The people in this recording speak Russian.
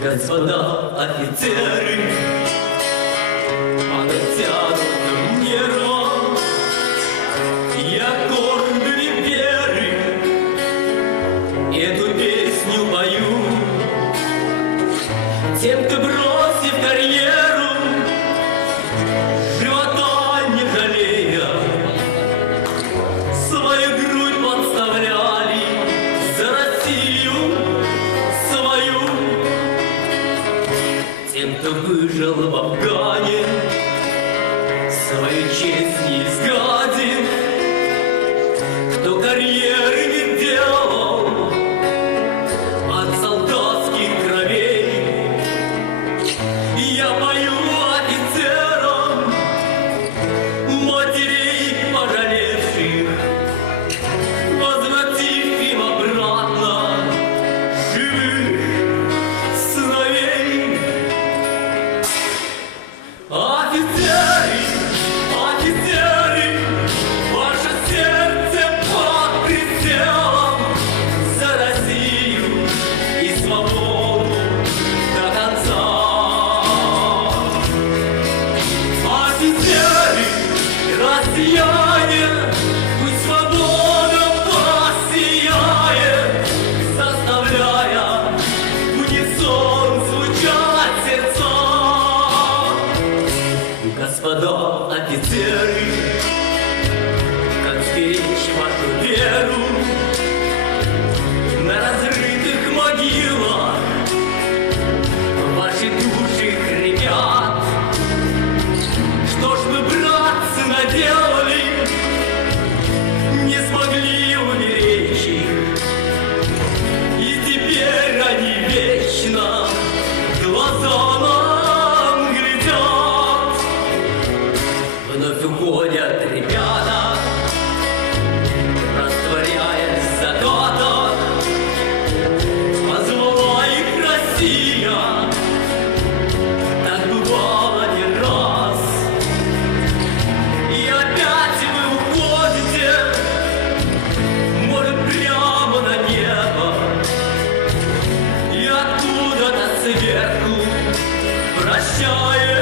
Господа офицеры, натянутым нервом я гордыми веры эту песню пою. Тем, кто бросив карьеру, живота не жалея, свою грудь подставляли за Россию свою. Тем, кто выжил в Афгане, свою честь не изгадил, кто карьеры не делал от солдатских кровей. Я пою офицерам, матерей пожалевших, возвратив им обратно живых сыновей. Офицеры, офицеры, ваше сердце под прицелом за Россию и свободу до конца. Офицеры, россияне, пусть свобода воссияет, заставляя в унисон звучать сердца. Господа офицеры, как сберечь вашу веру на разрытых могилах? Ваши души хрипят. Что ж вы, братцы, наделали? Не смогли уберечь их, и теперь они вечно в глаза нам глядят. Вновь уходят ребята, растворяясь в закатах. Позвала их Россия, так бывало не раз. И опять вы уходите, может, прямо на небо, и откуда-то сверху прощая